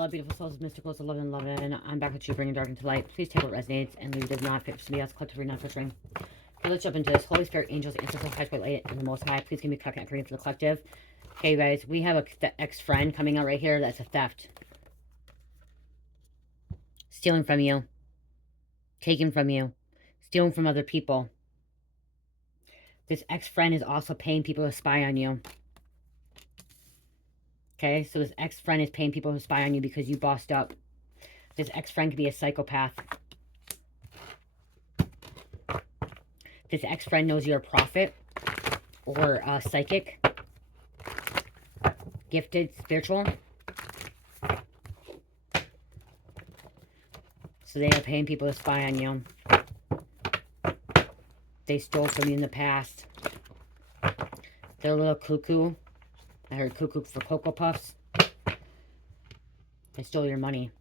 Hello, beautiful souls, mysticals, 1111. I'm back with you, bringing dark into light. Please take what resonates and leave does not fit for somebody else, collectively not filtering. Okay, let's jump into this. Holy Spirit, angels, ancestors, high spirit, light, and the Most High. Please give me covenant reading for the collective. Okay, you guys, we have a ex-friend coming out right here. That's a theft. Stealing from you. Taking from you. Stealing from other people. This ex-friend is also paying people to spy on you. Okay, so this ex-friend is paying people to spy on you because you bossed up. This ex-friend could be a psychopath. This ex-friend knows you're a prophet or a psychic, gifted, spiritual. So they are paying people to spy on you. They stole from you in the past. They're a little cuckoo. I heard cuckoo for Cocoa Puffs. They stole your money.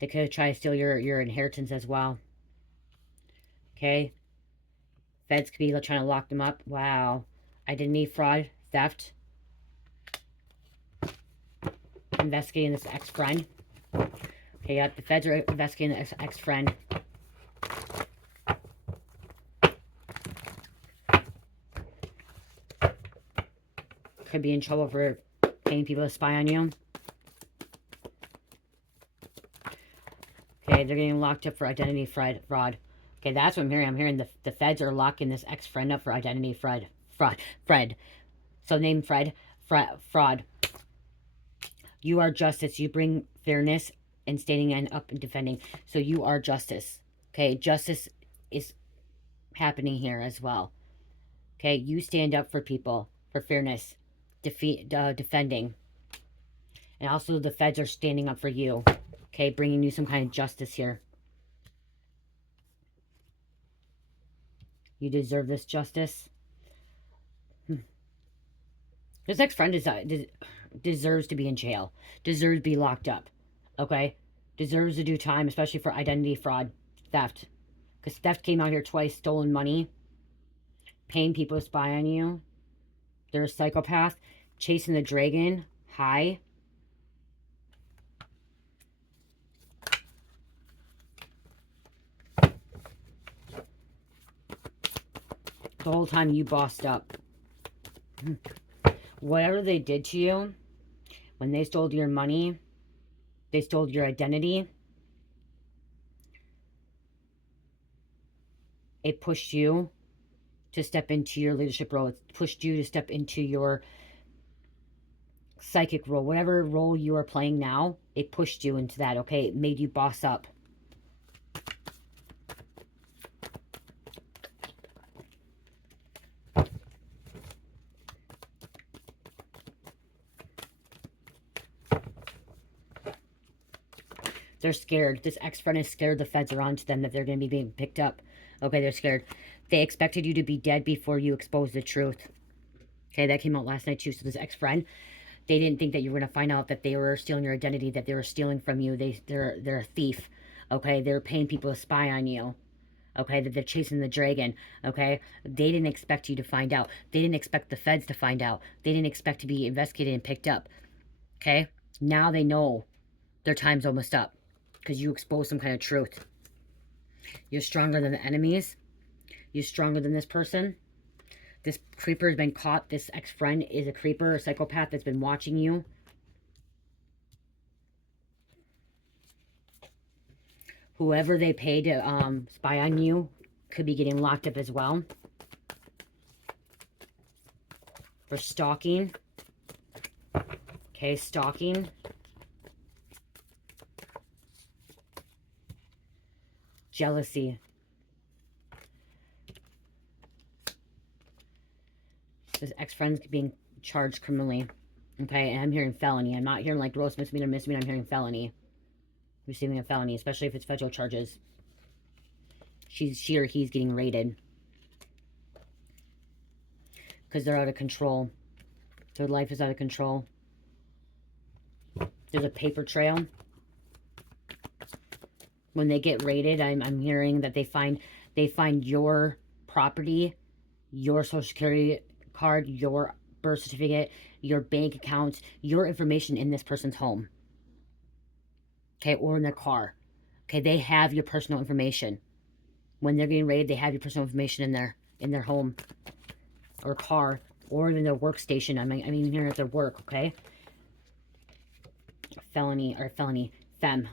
They could have tried to steal your inheritance as well. Okay? Feds could be trying to lock them up. Wow. Identity fraud, theft. Investigating this ex-friend. Okay, yep, the feds are investigating this ex-friend. Could be in trouble for paying people to spy on you. Okay, they're getting locked up for identity fraud. Okay, that's what I'm hearing. I'm hearing the feds are locking this ex-friend up for identity fraud. Fred. So name Fred. Fraud. You are justice. You bring fairness and standing and up and defending. So you are justice. Okay, justice is happening here as well. Okay, you stand up for people, for fairness, defending. And also the feds are standing up for you. Okay, bringing you some kind of justice here. You deserve this justice. This ex-friend deserves to be in jail. Deserves to be locked up. Okay? Deserves to do time, especially for identity fraud, theft. Because theft came out here twice, stolen money, paying people to spy on you. They're a psychopath. Chasing the dragon. High. The whole time you bossed up. Whatever they did to you, when they stole your money, they stole your identity, it pushed you to step into your leadership role. It pushed you to step into your psychic role. Whatever role you are playing now, it pushed you into that, okay? It made you boss up. They're scared. This ex-friend is scared the feds are onto them, that they're going to be being picked up. Okay, they're scared. They expected you to be dead before you exposed the truth. Okay, that came out last night too. So this ex-friend, they didn't think that you were going to find out that they were stealing your identity, that they were stealing from you. They're a thief. Okay, they're paying people to spy on you. Okay, that they're chasing the dragon. Okay, they didn't expect you to find out. They didn't expect the feds to find out. They didn't expect to be investigated and picked up. Okay, now they know their time's almost up because you exposed some kind of truth. You're stronger than the enemies. You're stronger than this person. This creeper has been caught. This ex-friend is a creeper, a psychopath that's been watching you. Whoever they paid to spy on you could be getting locked up as well. For stalking. Okay, stalking. Jealousy. This ex-friend's being charged criminally. Okay, and I'm hearing felony. I'm not hearing like gross misdemeanor, I'm hearing felony. Receiving a felony, especially if it's federal charges. She or he's getting raided. Because they're out of control. Their life is out of control. There's a paper trail. When they get raided, I'm hearing that they find your property, your social security card, your birth certificate, your bank accounts, your information in this person's home. okay, or in their car. Okay, they have your personal information. When they're getting raided, they have your personal information in their home or car or in their workstation. I mean here at their work, okay? Felony, fem.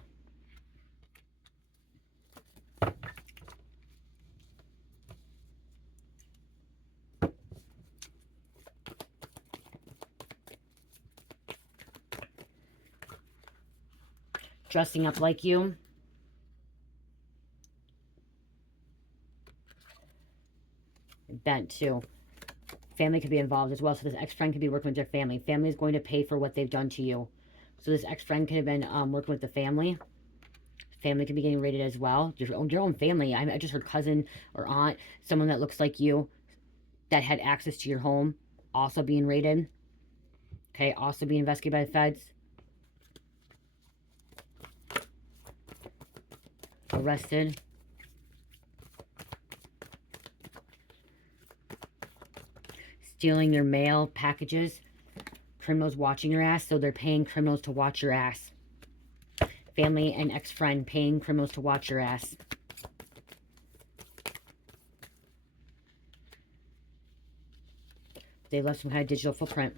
Dressing up like you. Bent too. Family could be involved as well. So this ex-friend could be working with their family. Family is going to pay for what they've done to you. So this ex-friend could have been working with the family. Family could be getting raided as well. Your own family. I just heard cousin or aunt, someone that looks like you, that had access to your home, also being raided. Okay, also being investigated by the feds. Arrested. Stealing your mail packages. Criminals watching your ass, so they're paying criminals to watch your ass. Family and ex-friend paying criminals to watch your ass. They left some kind of digital footprint.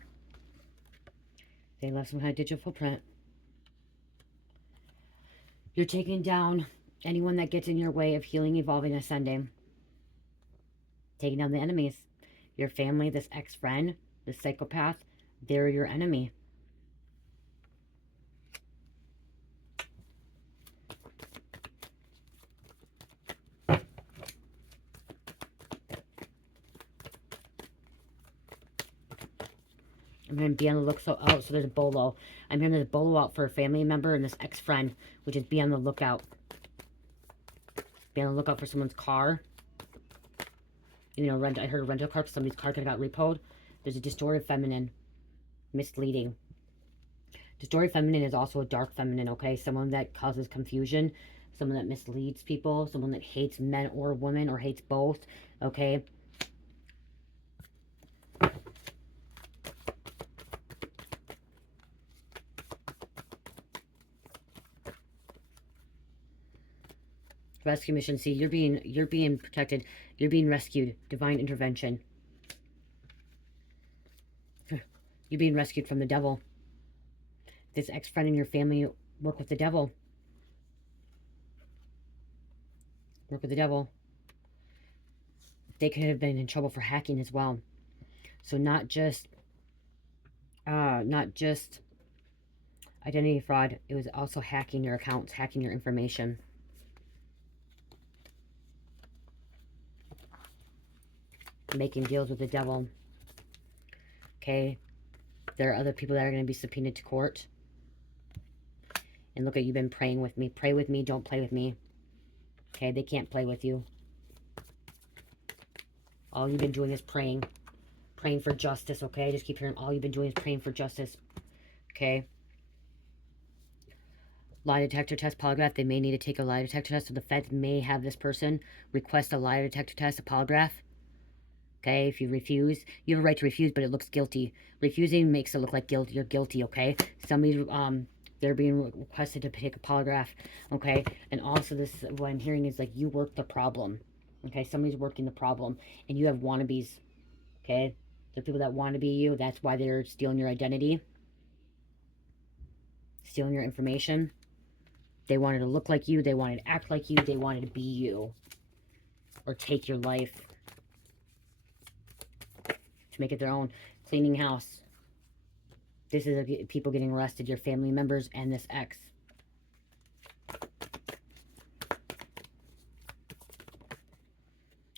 They left some kind of digital footprint. You're taking down anyone that gets in your way of healing, evolving, ascending. Taking down the enemies. Your family, this ex-friend, this psychopath, they're your enemy. I'm going to be on the look. So there's a bolo. I'm hearing there's a bolo out for a family member and this ex-friend, which is be on the lookout. Be on the lookout for someone's car. You know, I heard a rental car. Somebody's car could have got repoed. There's a distorted feminine. Misleading. Distorted feminine is also a dark feminine, okay? Someone that causes confusion. Someone that misleads people. Someone that hates men or women or hates both, okay? Rescue mission. See, you're being protected. You're being rescued. Divine intervention. You're being rescued from the devil. This ex-friend in your family work with the devil. Work with the devil. They could have been in trouble for hacking as well. So not just identity fraud. It was also hacking your accounts, hacking your information. Making deals with the devil. Okay. There are other people that are going to be subpoenaed to court. And look at, you've been praying with me. Pray with me. Don't play with me. Okay. They can't play with you. All you've been doing is praying. Praying for justice. Okay. Just keep hearing all you've been doing is praying for justice. Okay. Lie detector test, polygraph. They may need to take a lie detector test. So the feds may have this person request a lie detector test, a polygraph. Okay, if you refuse, you have a right to refuse, but it looks guilty. Refusing makes it look like guilty. You're guilty, okay? Somebody, they're being requested to take a polygraph, okay? And also this, what I'm hearing is like you work the problem, okay? Somebody's working the problem, and you have wannabes, okay? The people that want to be you, that's why they're stealing your identity, stealing your information. They wanted to look like you, they wanted to act like you, they wanted to be you, or take your life. To make it their own. Cleaning house. This is people getting arrested, your family members and this ex.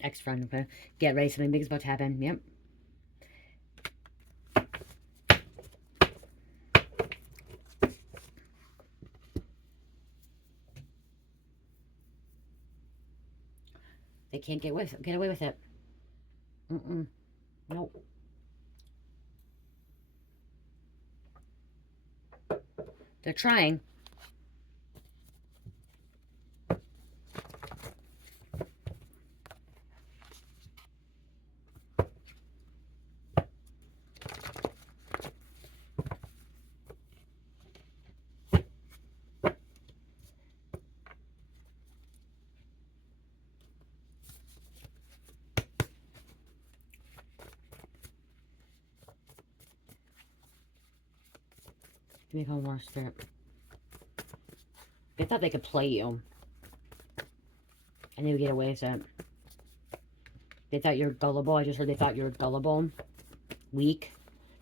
Ex-friend, okay? Get ready, something big is about to happen. Yep. They can't get away with it. Nope. They're trying. Give me a couple more, Spirit. They thought they could play you. And they would get away with it. They thought you're gullible. I just heard they thought you're gullible. Weak.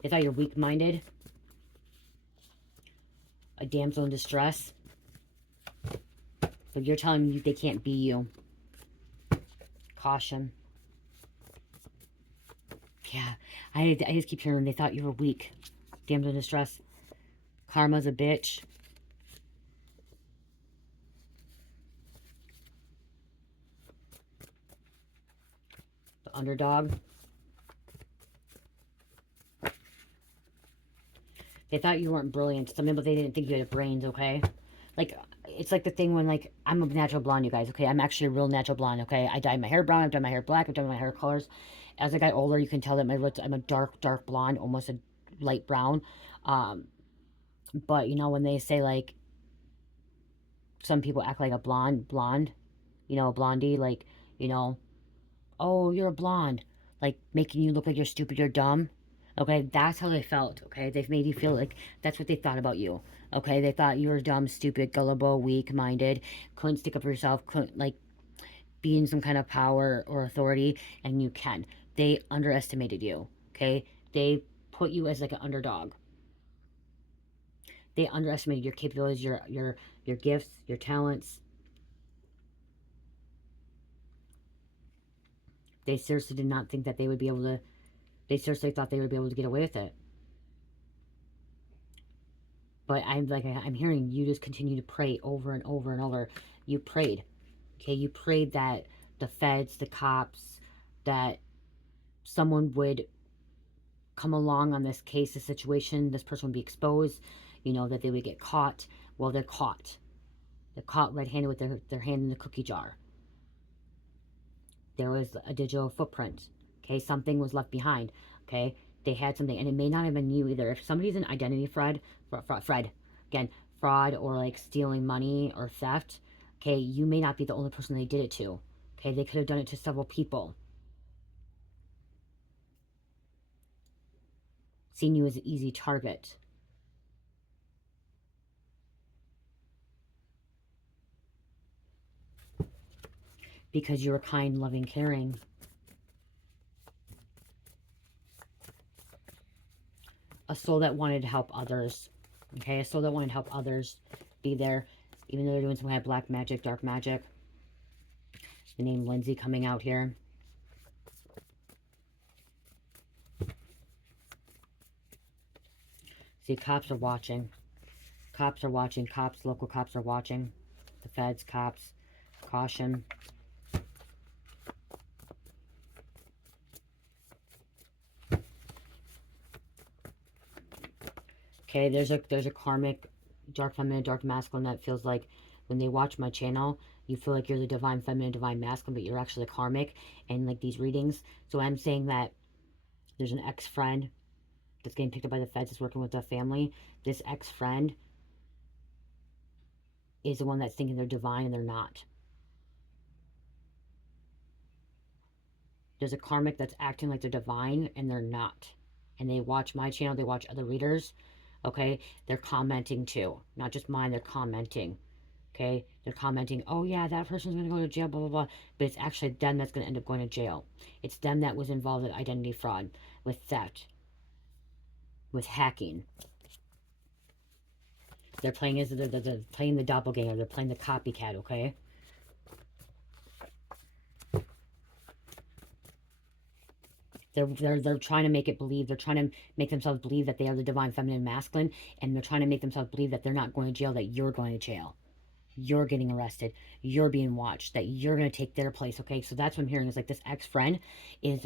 They thought you're weak-minded. A damsel in distress. But you're telling me they can't be you. Caution. Yeah. I just keep hearing they thought you were weak. Damsel in distress. Karma's a bitch. The underdog. They thought you weren't brilliant. Some people, they didn't think you had brains, okay? Like, it's like the thing when, like, I'm a natural blonde, you guys, okay? I'm actually a real natural blonde, okay? I dyed my hair brown. I've done my hair black. I've done my hair colors. As I got older, you can tell that my roots, I'm a dark, dark blonde, almost a light brown. But, you know, when they say, like, some people act like a blonde, you know, a blondie, like, you know, oh, you're a blonde. Like, making you look like you're stupid, you're dumb. Okay, that's how they felt, okay? They've made you feel like that's what they thought about you, okay? They thought you were dumb, stupid, gullible, weak-minded, couldn't stick up for yourself, couldn't, like, be in some kind of power or authority, and you can. They underestimated you, okay? They put you as, like, an underdog. They underestimated your capabilities, your gifts, your talents. They seriously did not think that they would be able to, they seriously thought they would be able to get away with it. But I'm hearing you just continue to pray over and over and over. You prayed, okay? You prayed that the feds, the cops, that someone would come along on this case, this situation, this person would be exposed, you know, that they would get caught. Well, they're caught. They're caught red-handed with their hand in the cookie jar. There was a digital footprint, okay? Something was left behind, okay? They had something, and it may not have been you either. If somebody's an identity fraud, again, fraud or like stealing money or theft, okay, you may not be the only person they did it to, okay? They could have done it to several people. Seeing you as an easy target. Because you were kind, loving, caring. A soul that wanted to help others, okay? A soul that wanted to help others be there, even though they're doing some kind of black magic, dark magic. The name Lindsay coming out here. See, cops are watching. Cops are watching. Cops, local cops are watching. The feds, cops. Caution. Okay, there's a karmic, dark feminine, dark masculine that feels like when they watch my channel, you feel like you're the divine feminine, divine masculine, but you're actually the karmic, and like these readings. So I'm saying that there's an ex-friend that's getting picked up by the feds, that's working with the family. This ex-friend is the one that's thinking they're divine and they're not. There's a karmic that's acting like they're divine and they're not. And they watch my channel, they watch other readers, okay? They're commenting too. Not just mine, they're commenting, okay? They're commenting, oh yeah, that person's going to go to jail, blah, blah, blah. But it's actually them that's going to end up going to jail. It's them that was involved in identity fraud, with theft, with hacking. They're playing they're playing the doppelganger. They're playing the copycat, okay? They're trying to make it believe, they're trying to make themselves believe that they are the divine feminine masculine, and they're trying to make themselves believe that they're not going to jail, that you're going to jail. You're getting arrested. You're being watched, that you're going to take their place, okay? So that's what I'm hearing is like this ex-friend is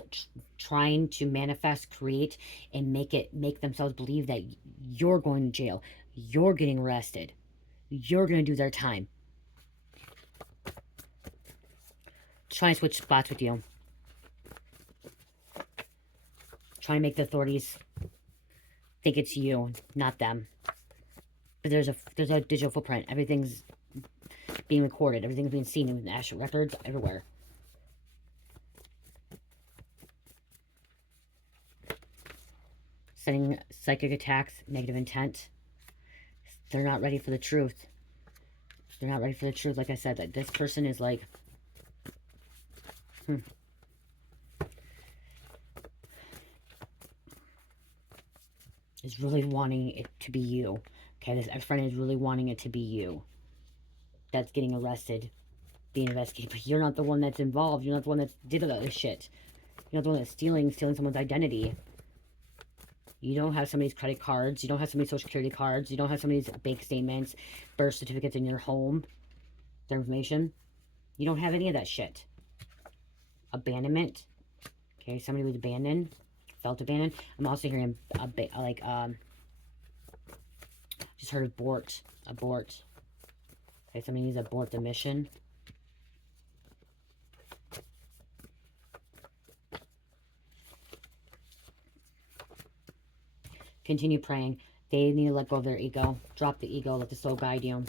trying to manifest, create, and make themselves believe that you're going to jail. You're getting arrested. You're going to do their time. Trying to switch spots with you. Trying to make the authorities think it's you, not them. But there's a digital footprint. Everything's being recorded. Everything's being seen in Akashic Records everywhere. Sending psychic attacks, negative intent. They're not ready for the truth. They're not ready for the truth. Like I said, that this person is like, is really wanting it to be you. Okay, this ex-friend is really wanting it to be you that's getting arrested, being investigated. But you're not the one that's involved. You're not the one that did all this shit. You're not the one that's stealing someone's identity. You don't have somebody's credit cards. You don't have somebody's social security cards. You don't have somebody's bank statements, birth certificates in your home, their information. You don't have any of that shit. Abandonment. Okay, somebody was abandoned, felt abandoned. I'm also hearing just heard abort. Okay, somebody needs to abort the mission. Continue praying. They need to let go of their ego. Drop the ego. Let the soul guide you.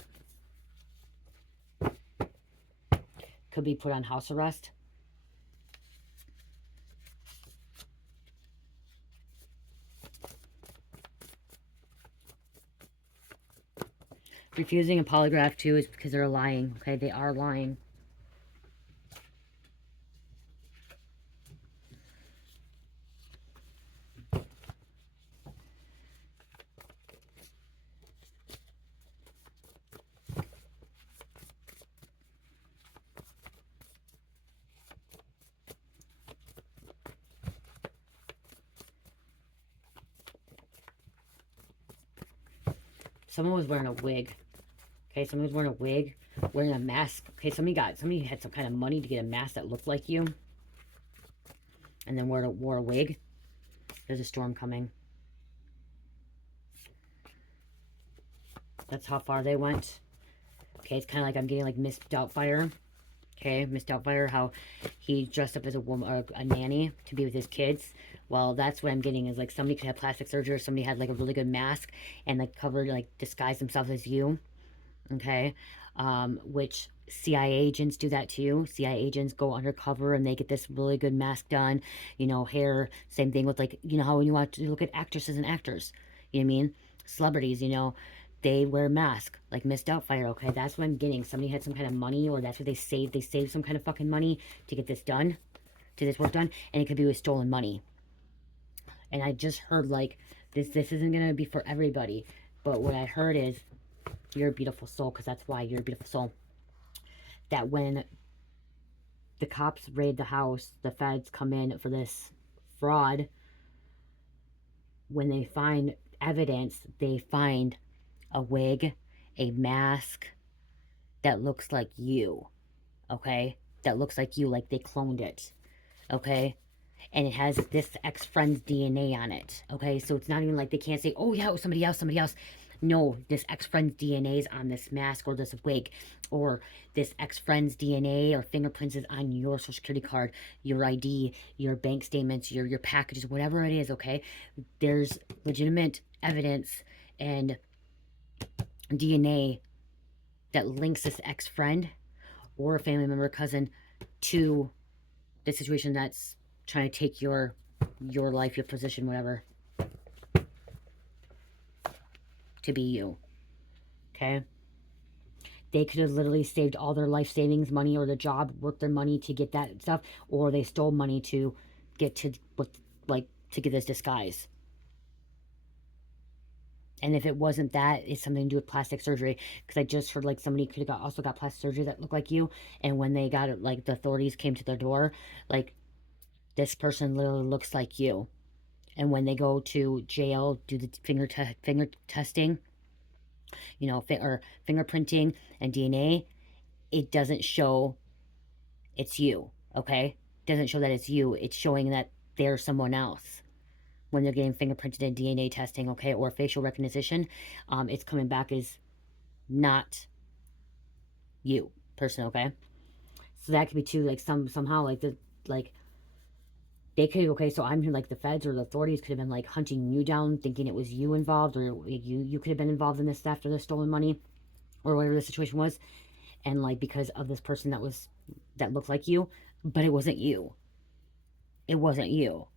Could be put on house arrest. Refusing a polygraph too is because they're lying. Okay, they are lying. Someone was wearing a wig. Okay, someone was wearing a wig, wearing a mask. Okay, somebody had some kind of money to get a mask that looked like you, and then wore a wig. There's a storm coming. That's how far they went. Okay, it's kind of like I'm getting like Miss Doubtfire. Okay, Miss Doubtfire, how he dressed up as a woman, or a nanny to be with his kids. Well, that's what I'm getting is like somebody could have plastic surgery, or somebody had like a really good mask and like covered, like disguised themselves as you. Okay, which CIA agents do that too. CIA agents go undercover and they get this really good mask done. You know, hair, same thing with like, you know how when you watch, you look at actresses and actors, you know what I mean? Celebrities, you know, they wear a mask, like Miss Doubtfire, okay? That's what I'm getting. Somebody had some kind of money, or that's what they saved. They saved some kind of fucking money to get this done, to this work done, and it could be with stolen money. And I just heard like, this isn't gonna be for everybody, but what I heard is, you're a beautiful soul, because that's why you're a beautiful soul. That when the cops raid the house, the feds come in for this fraud, when they find evidence, they find a wig, a mask that looks like you, okay? That looks like you, like they cloned it, okay? And it has this ex-friend's DNA on it, okay? So it's not even like they can't say, oh yeah, it was somebody else. No, this ex-friend's DNA is on this mask or this wig, or this ex-friend's DNA or fingerprints is on your social security card, your ID, your bank statements, your packages, whatever it is, okay? There's legitimate evidence and DNA that links this ex-friend or a family member, cousin, to the situation that's trying to take your life, your position, whatever, to be you. Okay? They could have literally saved all their life savings money, or the job, worked their money to get that stuff, or they stole money to get to what, like, to get this disguise. And if it wasn't that, it's something to do with plastic surgery. Because I just heard like somebody could have also got plastic surgery that looked like you, and when they got it, like the authorities came to their door, like, this person literally looks like you. And when they go to jail, do the finger testing, you know, or fingerprinting and DNA, it doesn't show it's you, okay? It doesn't show that it's you. It's showing that they're someone else when they're getting fingerprinted and DNA testing, okay? Or facial recognition, it's coming back as not you person, okay? So that could be too, like, somehow, like, like, they could, okay, so I'm here, like, the feds or the authorities could have been, like, hunting you down, thinking it was you involved, or you could have been involved in this theft or the stolen money, or whatever the situation was, and, like, because of this person that looked like you, but it wasn't you. It wasn't you.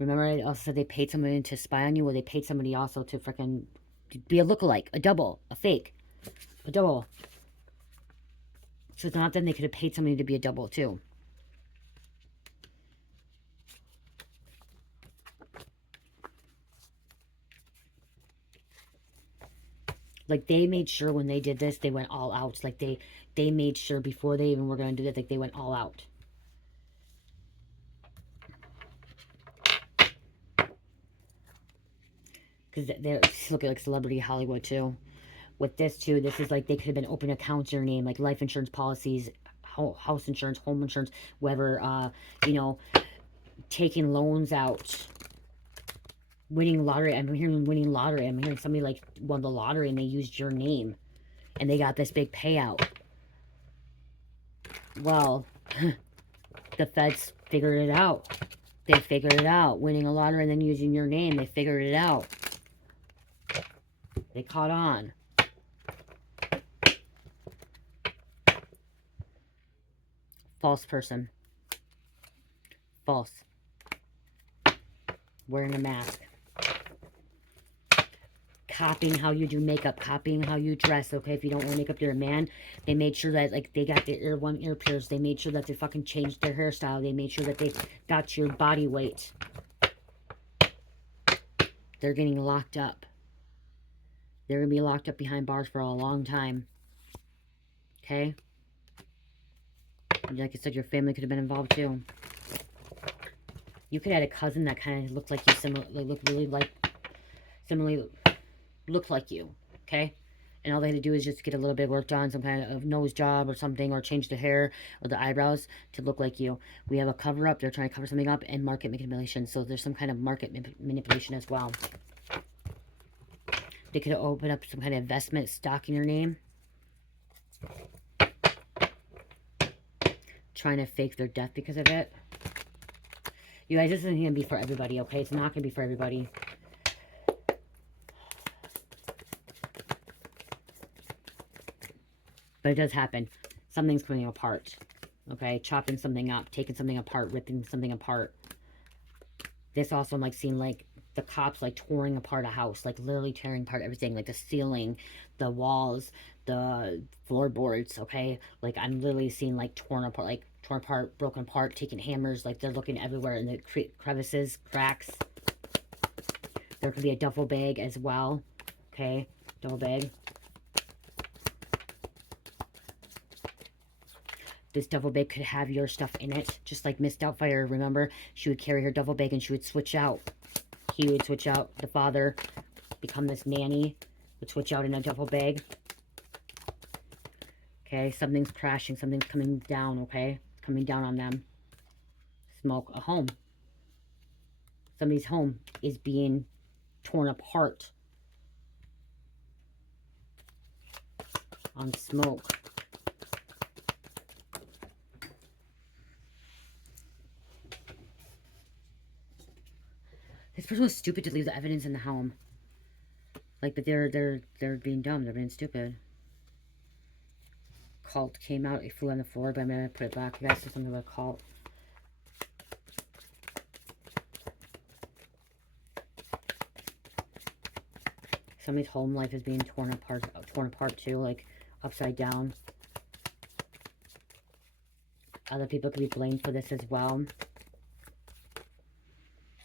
Remember I also said they paid somebody to spy on you? Well, they paid somebody also to freaking be a lookalike, a double, a fake, a double. So it's not that they could have paid somebody to be a double too. Like, they made sure when they did this, they went all out. Like, they made sure before they even were going to do that, like, they went all out. Because they're looking like celebrity Hollywood, too. With this, too, this is like they could have been open accounts in your name, like life insurance policies, house insurance, home insurance, whatever, you know, taking loans out, winning lottery. I'm hearing winning lottery. I'm hearing somebody, like, won the lottery and they used your name. And they got this big payout. Well, the feds figured it out. They figured it out. Winning a lottery and then using your name. They figured it out. They caught on. False person. False. Wearing a mask. Copying how you do makeup. Copying how you dress. Okay, if you don't wear makeup, you're a man. They made sure that, like, they got their ear pierced. They made sure that they fucking changed their hairstyle. They made sure that they got your body weight. They're getting locked up. They're going to be locked up behind bars for a long time. Okay? Like I said, your family could have been involved too. You could have had a cousin that kind of looked like you, similarly looked like you. Okay? And all they had to do is just get a little bit worked on, some kind of nose job or something, or change the hair or the eyebrows to look like you. We have a cover up. They're trying to cover something up, and market manipulation. So there's some kind of market manipulation as well. They could have opened up some kind of investment stock in your name. Trying to fake their death because of it. You guys, this isn't going to be for everybody, okay? It's not going to be for everybody. But it does happen. Something's coming apart, okay? Chopping something up, taking something apart, ripping something apart. This also, I'm like seeing like the cops like tearing apart a house, like literally tearing apart everything, like the ceiling, the walls, the floorboards, okay? Like I'm literally seeing like torn apart, broken apart, taking hammers, like they're looking everywhere in the crevices, cracks. There could be a duffel bag as well, okay? Duffel bag. This duffel bag could have your stuff in it, just like Miss Doubtfire. Remember, she would carry her duffel bag and she would switch out. He would switch out. The father, become this nanny, would switch out in a duffel bag. Okay, something's crashing, something's coming down, okay? Coming down on them. Smoke, a home. Somebody's home is being torn apart on smoke. This person was stupid to leave the evidence in the home. Like, but they're being dumb. They're being stupid. Cult came out. It flew on the floor, but I'm gonna put it back. You guys said something about cult. Somebody's home life is being torn apart too, like upside down. Other people could be blamed for this as well.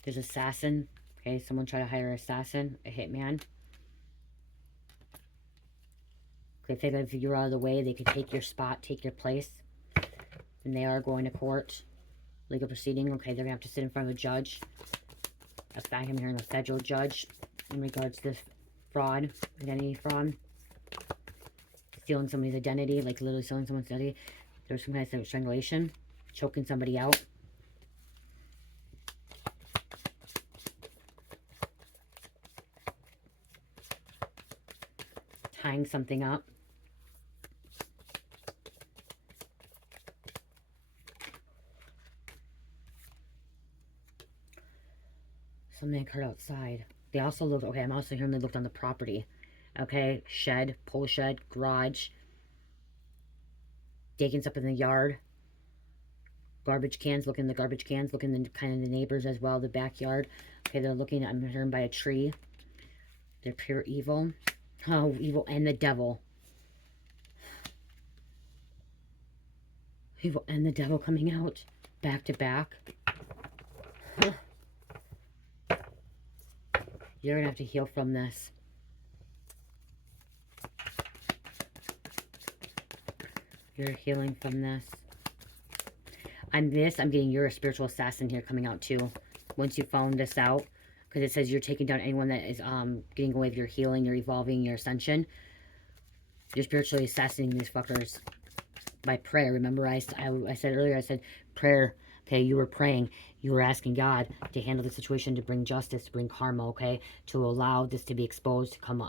There's assassin. Okay, someone tried to hire an assassin, a hitman. If they could figure out of the way, they could take your spot, take your place. And they are going to court. Legal proceeding. Okay, they're going to have to sit in front of a judge. I'm hearing a federal judge in regards to this fraud, identity fraud. Stealing somebody's identity, like literally stealing someone's identity. There's some kind of strangulation. Choking somebody out. Tying something up. Something occurred outside. They also looked, okay, I'm also hearing they looked on the property. Okay, shed, pole shed, garage. Digging up in the yard. Garbage cans, look in the garbage cans, look in the kind of the neighbors as well, the backyard. Okay, they're looking, I'm hearing by a tree. They're pure evil. Oh, evil and the devil. Evil and the devil coming out back to back. You're gonna have to heal from this. You're healing from this. I'm getting you're a spiritual assassin here coming out too. Once you found this out, because it says you're taking down anyone that is getting away with your healing, your evolving, your ascension. You're spiritually assassinating these fuckers by prayer. Remember, I said earlier, I said prayer. Okay, you were praying. You were asking God to handle the situation, to bring justice, to bring karma. Okay, to allow this to be exposed, to come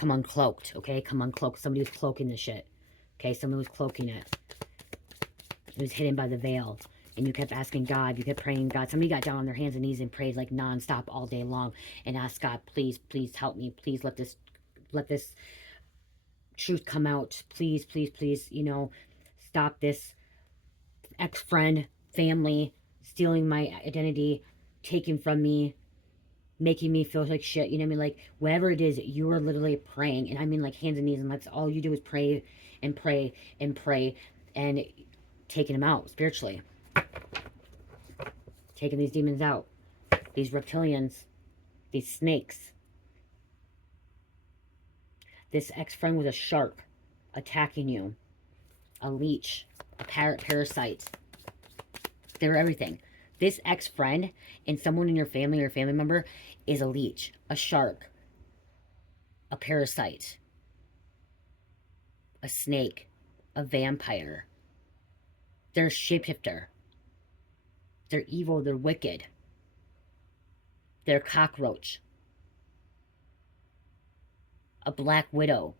uncloaked. Okay, come uncloaked. Somebody was cloaking the shit. Okay, someone was cloaking it. It was hidden by the veil. And you kept asking God, you kept praying God. Somebody got down on their hands and knees and prayed like nonstop all day long and asked God, please, please help me. Please let this truth come out. Please, please, please, you know, stop this ex-friend, family, stealing my identity, taking from me, making me feel like shit. You know what I mean? Like, whatever it is, you are literally praying. And I mean, like, hands and knees. And that's all you do is pray and pray and pray and taking them out spiritually. Taking these demons out. These reptilians. These snakes. This ex-friend was a shark attacking you. A leech. A parasite. They were everything. This ex-friend and someone in your family or family member is a leech, a shark, a parasite, a snake, a vampire. They're a shapeshifter. They're evil. They're wicked. They're a cockroach. A black widow.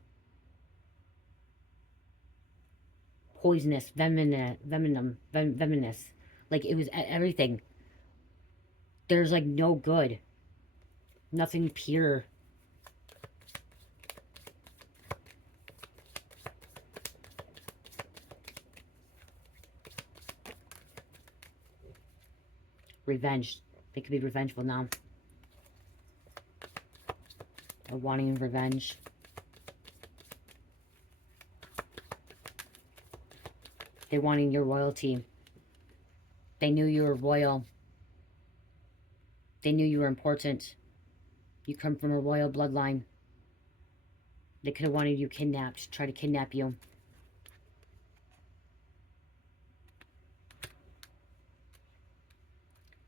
Poisonous, venomous. Like, it was everything. There's, like, no good. Nothing pure. Revenge. They could be revengeful now. Or wanting revenge. They're wanting your royalty. They knew you were royal. They knew you were important. You come from a royal bloodline. They could have wanted you kidnapped, try to kidnap you.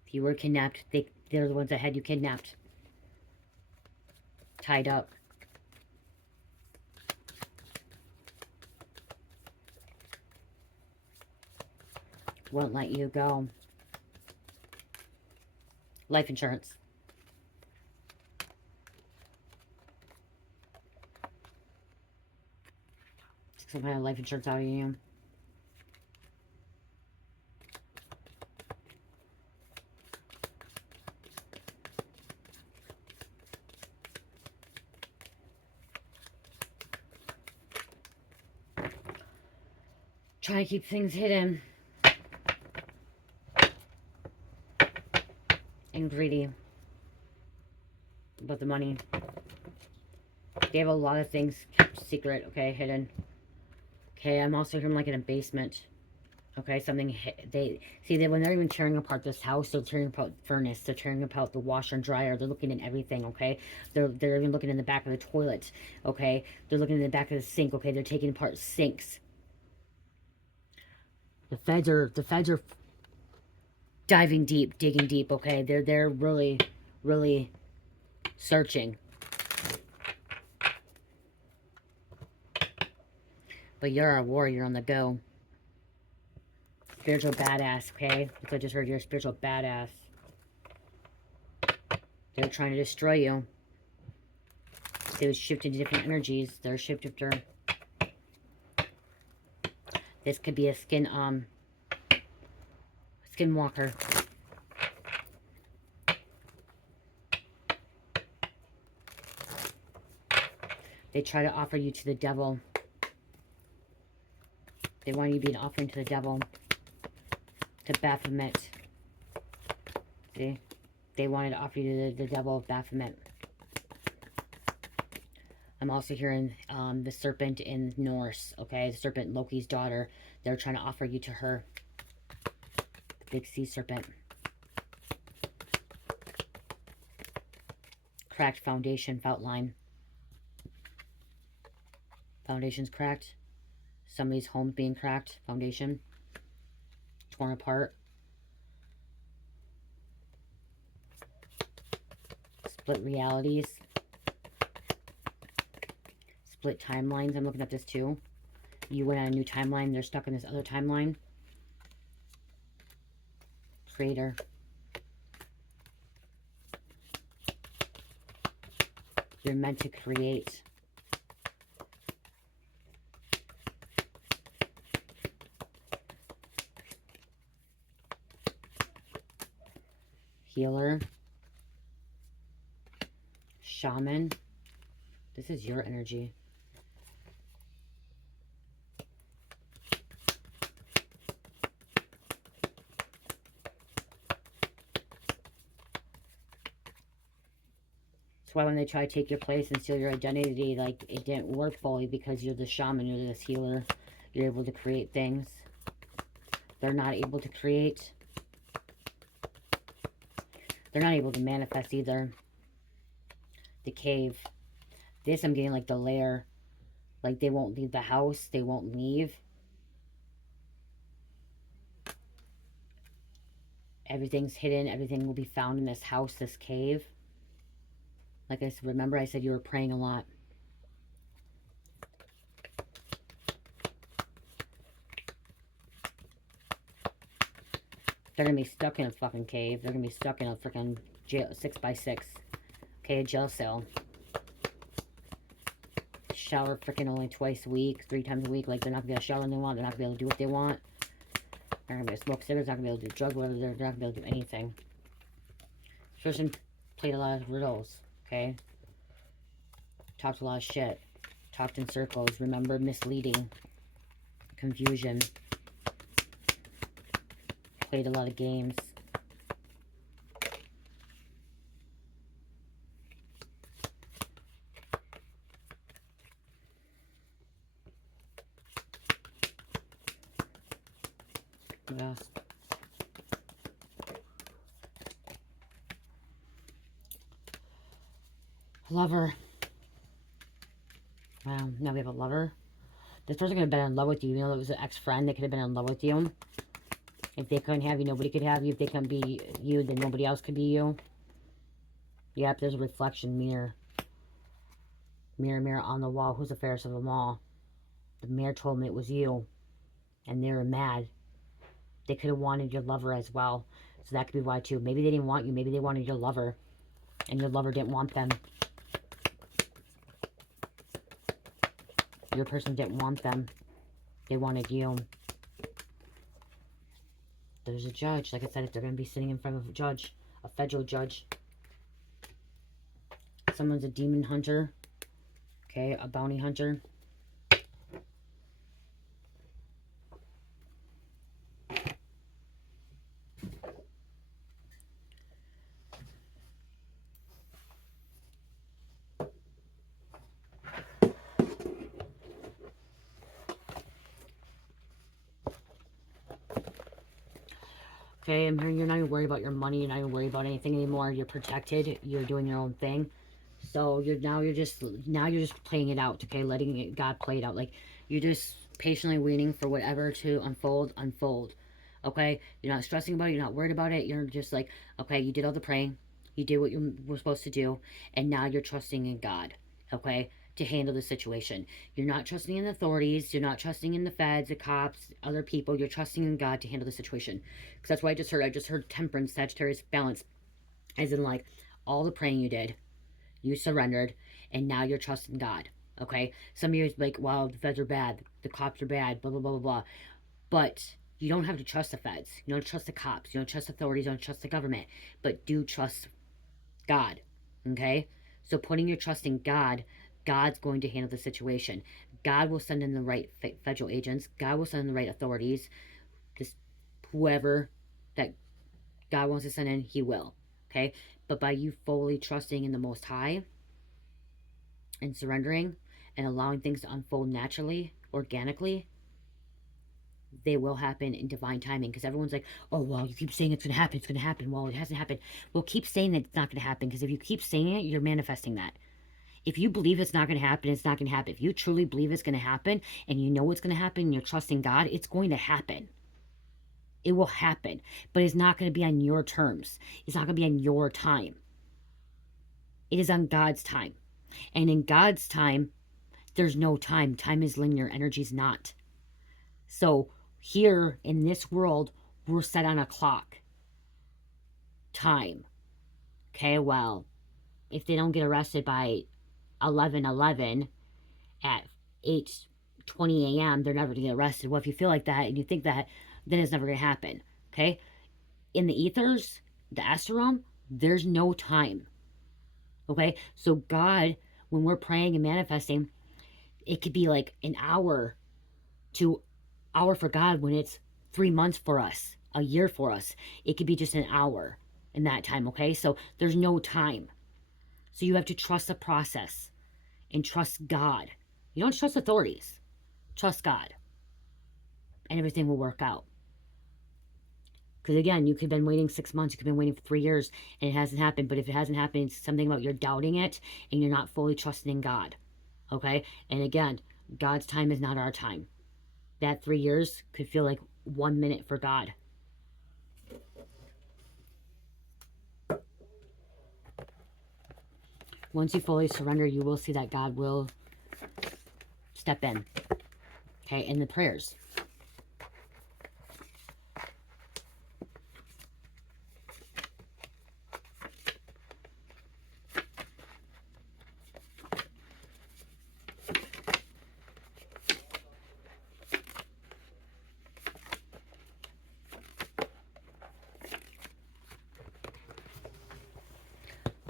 If you were kidnapped, they're the ones that had you kidnapped. Tied up. Won't let you go. Life insurance. Some kind of life insurance out of you. Try to keep things hidden. And greedy about the money. They have a lot of things kept secret, okay, hidden. Okay, I'm also hearing like in a basement. Okay, something when they're even tearing apart this house, they're tearing apart the furnace, they're tearing apart the washer and dryer, they're looking at everything, okay? They're even looking in the back of the toilet, okay? They're looking in the back of the sink, okay? They're taking apart sinks. The feds are diving deep, digging deep, okay? They're really, really searching. But you're a warrior on the go. Spiritual badass, okay? Because I just heard you're a spiritual badass. They're trying to destroy you. They would shift into different energies. They're a shapeshifter. This could be a skinwalker. They try to offer you to the devil. They want you to be an offering to the devil, to Baphomet. See? They wanted to offer you to the devil of Baphomet. I'm also hearing the serpent in Norse, okay? The serpent, Loki's daughter. They're trying to offer you to her. The big sea serpent. Cracked foundation, fault line. Foundation's cracked. Somebody's home being cracked. Foundation. Torn apart. Split realities. Split timelines. I'm looking at this too. You went on a new timeline. They're stuck in this other timeline. Creator. You're meant to create. Healer. Shaman. This is your energy. That's why when they try to take your place and steal your identity, like, it didn't work fully because you're the shaman, you're this healer. You're able to create things. They're not able to create. They're not able to manifest either. The cave. This, I'm getting like the lair. Like, they won't leave the house. They won't leave. Everything's hidden. Everything will be found in this house, this cave. Like I said, remember I said you were praying a lot. They're going to be stuck in a fucking cave. They're going to be stuck in a freaking jail, 6x6. Okay, a jail cell. Shower freaking only twice a week, 3 times a week. Like, they're not going to shower when they want. They're not going to be able to do what they want. They're not going to be able to smoke cigarettes. They're not going to be able to do drugs. They're not going to be able to do anything. This person played a lot of riddles, okay? Talked a lot of shit. Talked in circles. Remember, misleading. Confusion. Played a lot of games. Yes. Lover. Wow, now we have a lover. This person could have been in love with you. You know, it was an ex-friend. They could have been in love with you. If they couldn't have you, nobody could have you. If they couldn't be you, then nobody else could be you. Yep, there's a reflection mirror. Mirror, mirror on the wall. Who's the fairest of them all? The mirror told me it was you. And they were mad. They could have wanted your lover as well. So that could be why too. Maybe they didn't want you. Maybe they wanted your lover. And your lover didn't want them. Your person didn't want them. They wanted you. There's a judge. Like I said, if they're going to be sitting in front of a judge. A federal judge. Someone's a demon hunter. Okay, a bounty hunter. Okay, I'm hearing you're not even worried about your money. You're not even worried about anything anymore. You're protected. You're doing your own thing. So you're just playing it out. Okay, letting it, God play it out. Like, you're just patiently waiting for whatever to unfold. Okay, you're not stressing about it. You're not worried about it. You're just like, okay, you did all the praying. You did what you were supposed to do, and now you're trusting in God. Okay, to handle the situation. You're not trusting in the authorities. You're not trusting in the feds, the cops, other people. You're trusting in God to handle the situation. Because that's what I just heard. I just heard temperance, Sagittarius, balance. As in, like, all the praying you did, you surrendered, and now you're trusting God. Okay? Some of you is like, well, the feds are bad. The cops are bad. Blah, blah, blah, blah, blah. But you don't have to trust the feds. You don't trust the cops. You don't trust authorities. You don't trust the government. But do trust God. Okay? So putting your trust in God, God's going to handle the situation. God will send in the right federal agents. God will send in the right authorities. Just whoever that God wants to send in, he will. Okay? But by you fully trusting in the Most High and surrendering and allowing things to unfold naturally, organically, they will happen in divine timing. Because everyone's like, oh, well, you keep saying it's going to happen. It's going to happen. Well, it hasn't happened. Well, keep saying that it's not going to happen. Because if you keep saying it, you're manifesting that. If you believe it's not going to happen, it's not going to happen. If you truly believe it's going to happen and you know it's going to happen and you're trusting God, it's going to happen. It will happen. But it's not going to be on your terms. It's not going to be on your time. It is on God's time. And in God's time, there's no time. Time is linear. Energy is not. So here in this world, we're set on a clock. Time. Okay, well, if they don't get arrested by 11:11 at 8:20 a.m., they're never going to get arrested. Well, if you feel like that and you think that, then it's never going to happen. Okay? In the ethers, the astral realm, there's no time. Okay? So God, when we're praying and manifesting, it could be like an hour to hour for God when it's 3 months for us, a year for us. It could be just an hour in that time. Okay? So there's no time. So you have to trust the process and trust God. You don't trust authorities. Trust God. And everything will work out. Because again, you could have been waiting 6 months, you could have been waiting for 3 years, and it hasn't happened. But if it hasn't happened, it's something about you're doubting it, and you're not fully trusting in God. Okay? And again, God's time is not our time. That 3 years could feel like 1 minute for God. Once you fully surrender, you will see that God will step in. Okay? In the prayers.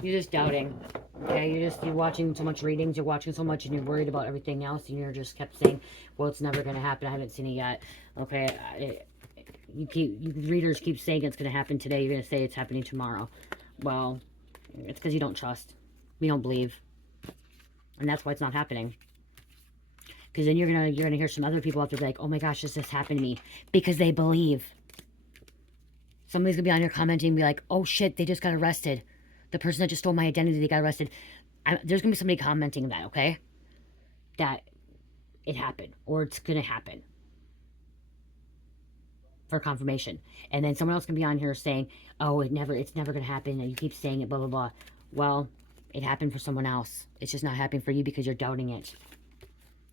You're just doubting. Okay, you're watching so much readings, you're watching so much, and you're worried about everything else, and you're just kept saying, well, it's never going to happen, I haven't seen it yet. Okay, readers keep saying it's going to happen today, you're going to say it's happening tomorrow. Well, it's because you don't trust. You don't believe. And that's why it's not happening. Because then you're gonna hear some other people out there be like, oh my gosh, this just happened to me. Because they believe. Somebody's going to be on here commenting and be like, oh shit, they just got arrested. The person that just stole my identity, they got arrested. There's going to be somebody commenting that, okay? That it happened. Or it's going to happen. For confirmation. And then someone else can be on here saying, oh, it's never going to happen. And you keep saying it, blah, blah, blah. Well, it happened for someone else. It's just not happening for you because you're doubting it.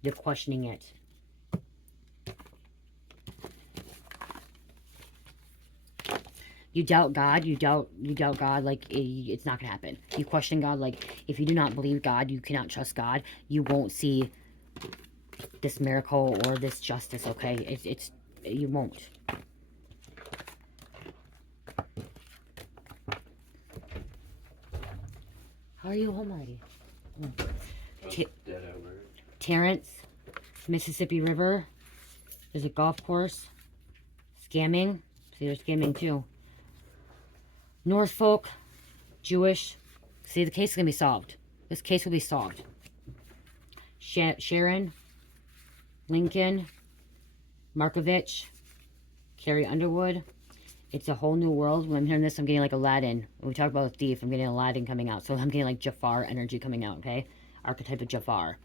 You're questioning it. You doubt God, you doubt God, like, it's not going to happen. You question God, like, if you do not believe God, you cannot trust God, you won't see this miracle or this justice, okay? You won't. How are you home already? Terrence, Mississippi River, there's a golf course, scamming, see, there's scamming too. Norfolk, Jewish. See, the case is going to be solved. This case will be solved. Sharon, Lincoln, Markovich, Carrie Underwood. It's a whole new world. When I'm hearing this, I'm getting like Aladdin. When we talk about a thief, I'm getting Aladdin coming out. So I'm getting like Jafar energy coming out, okay? Archetype of Jafar.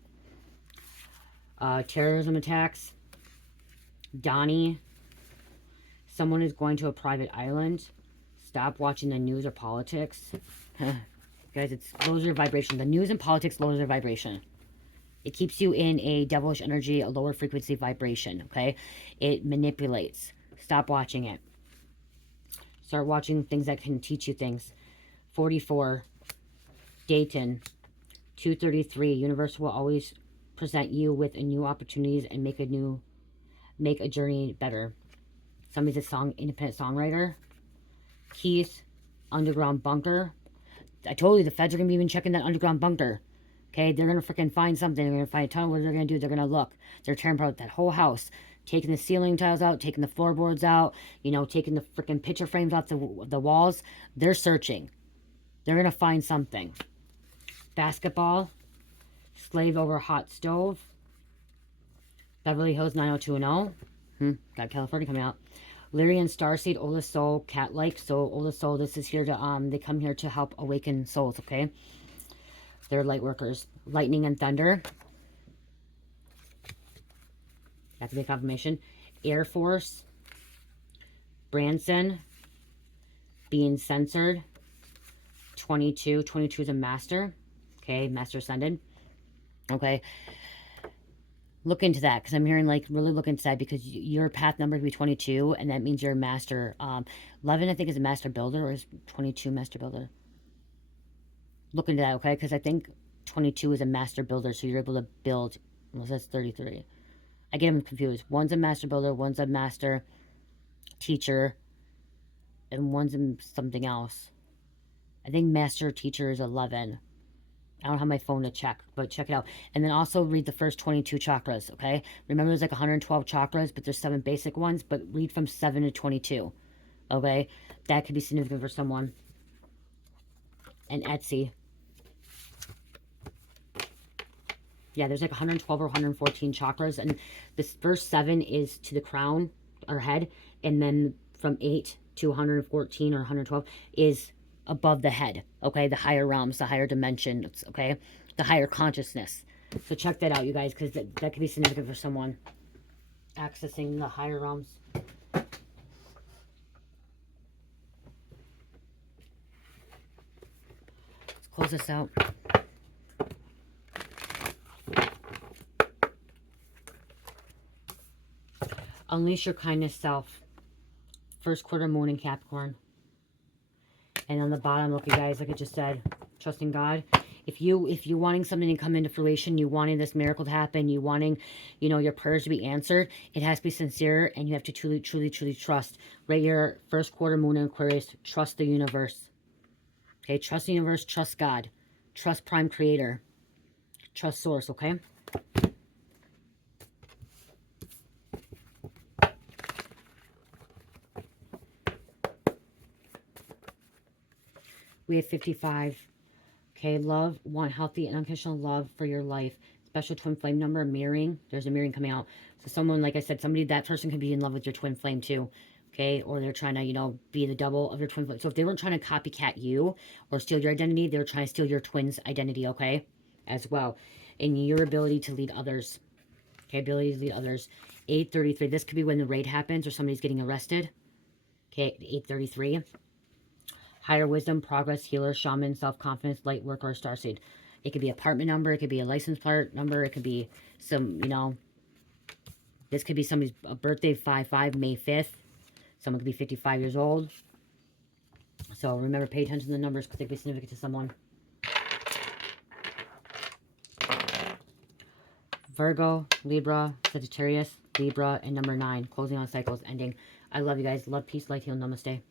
Terrorism attacks. Donnie. Someone is going to a private island. Stop watching the news or politics. Guys, it lowers your vibration. The news and politics lowers your vibration. It keeps you in a devilish energy, a lower frequency vibration, okay? It manipulates. Stop watching it. Start watching things that can teach you things. 44, Dayton, 233. Universe will always present you with a new opportunities and make a journey better. Somebody's a independent songwriter. Keith, underground bunker. I told you the feds are going to be even checking that underground bunker. Okay, they're going to freaking find something. They're going to find a ton. What they're going to do, they're going to look. They're tearing apart that whole house. Taking the ceiling tiles out, taking the floorboards out, you know, taking the freaking picture frames off the walls. They're searching. They're going to find something. Basketball. Slave over hot stove. Beverly Hills 90210. Got California coming out. Lyrian Starseed, oldest soul, cat-like. So oldest soul, this is here to, they come here to help awaken souls, okay? They're light workers. Lightning and thunder. That could be a confirmation. Air Force. Branson. Being censored. 22. 22 is a master. Okay, master ascended. Okay. Look into that, because I'm hearing, like, really look into that, because your path number could be 22, and that means you're a master. 11, I think, is a master builder, or is 22 master builder? Look into that, okay? Because I think 22 is a master builder, so you're able to build. Unless that's 33. I get them confused. One's a master builder, one's a master teacher, and one's in something else. I think master teacher is 11. I don't have my phone to check, but check it out. And then also read the first 22 chakras, okay? Remember, there's like 112 chakras, but there's 7 basic ones, but read from 7 to 22, okay? That could be significant for someone. And Etsy. Yeah, there's like 112 or 114 chakras, and this first 7 is to the crown, or head, and then from 8 to 114 or 112 is above the head, okay? The higher realms, the higher dimensions, okay? The higher consciousness. So check that out, you guys, because that could be significant for someone accessing the higher realms. Let's close this out. Unleash your kindness self. First quarter moon in Capricorn. And on the bottom, look, you guys, like I just said, trusting God. If you wanting something to come into fruition, you wanting this miracle to happen, you wanting, you know, your prayers to be answered, it has to be sincere, and you have to truly, truly, truly trust. Right here, first quarter moon in Aquarius, trust the universe. Okay, trust the universe, trust God. Trust Prime Creator. Trust Source, okay? We have 55. Okay, love, want healthy and unconditional love for your life. Special twin flame number, mirroring. There's a mirroring coming out. So someone, like I said, that person could be in love with your twin flame too. Okay, or they're trying to, you know, be the double of your twin flame. So if they weren't trying to copycat you or steal your identity, they were trying to steal your twin's identity, okay, as well. And your ability to lead others. Okay, ability to lead others. 833. This could be when the raid happens or somebody's getting arrested. Okay, 833. Higher wisdom, progress, healer, shaman, self-confidence, light worker, or starseed. It could be apartment number. It could be a license plate number. It could be some, you know, this could be somebody's birthday, 5/5, May 5th. Someone could be 55 years old. So remember, pay attention to the numbers because they could be significant to someone. Virgo, Libra, Sagittarius, Libra, and number 9. Closing on cycles, ending. I love you guys. Love, peace, light, heal, namaste.